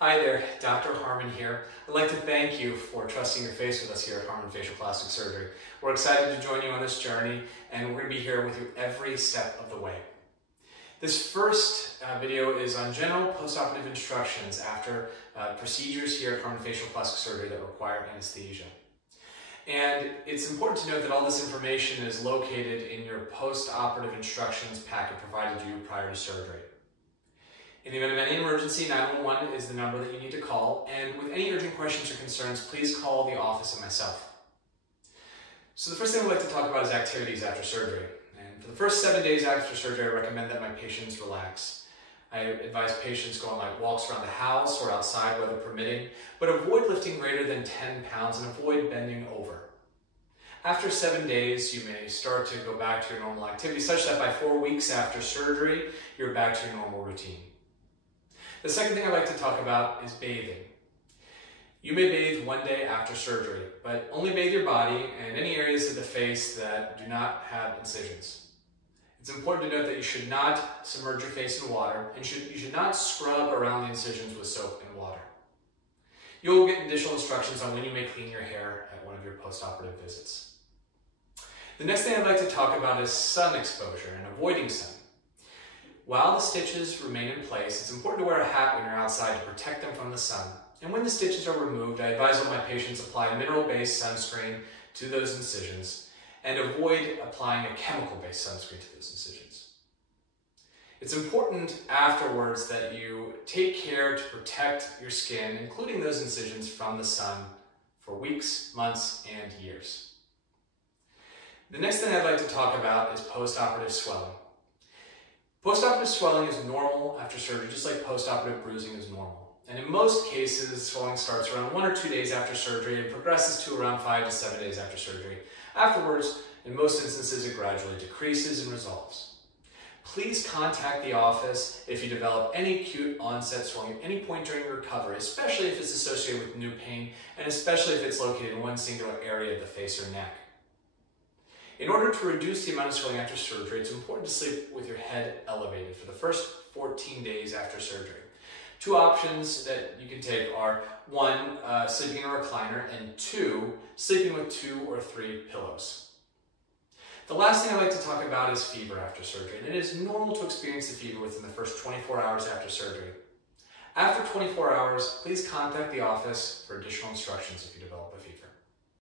Hi there, Dr. Harmon here. I'd like to thank you for trusting your face with us here at Harmon Facial Plastic Surgery. We're excited to join you on this journey, and we're going to be here with you every step of the way. This first video is on general postoperative instructions after procedures here at Harmon Facial Plastic Surgery that require anesthesia. And it's important to note that all this information is located in your post-operative instructions packet provided to you prior to surgery. In the event of any emergency, 911 is the number that you need to call, and with any urgent questions or concerns, please call the office and myself. So the first thing I'd like to talk about is activities after surgery. And for the first 7 days after surgery, I recommend that my patients relax. I advise patients go on walks around the house or outside, weather permitting, but avoid lifting greater than 10 pounds and avoid bending over. After 7 days, you may start to go back to your normal activity, such that by 4 weeks after surgery, you're back to your normal routine. The second thing I'd like to talk about is bathing. You may bathe 1 day after surgery, but only bathe your body and any areas of the face that do not have incisions. It's important to note that you should not submerge your face in water, and you should not scrub around the incisions with soap and water. You'll get additional instructions on when you may clean your hair at one of your post-operative visits. The next thing I'd like to talk about is sun exposure and avoiding sun. While the stitches remain in place, it's important to wear a hat when you're outside to protect them from the sun. And when the stitches are removed, I advise all my patients apply mineral-based sunscreen to those incisions and avoid applying a chemical-based sunscreen to those incisions. It's important afterwards that you take care to protect your skin, including those incisions, from the sun for weeks, months, and years. The next thing I'd like to talk about is post-operative swelling. Post-operative swelling is normal after surgery, just like post-operative bruising is normal. And in most cases, swelling starts around 1 or 2 days after surgery and progresses to around 5 to 7 days after surgery. Afterwards, in most instances, it gradually decreases and resolves. Please contact the office if you develop any acute onset swelling at any point during recovery, especially if it's associated with new pain, and especially if it's located in one singular area of the face or neck. In order to reduce the amount of swelling after surgery, it's important to sleep with your head elevated for the first 14 days after surgery. Two options that you can take are 1, sleeping in a recliner, and 2, sleeping with 2 or 3 pillows. The last thing I'd like to talk about is fever after surgery, and it is normal to experience the fever within the first 24 hours after surgery. After 24 hours, please contact the office for additional instructions if you develop a fever.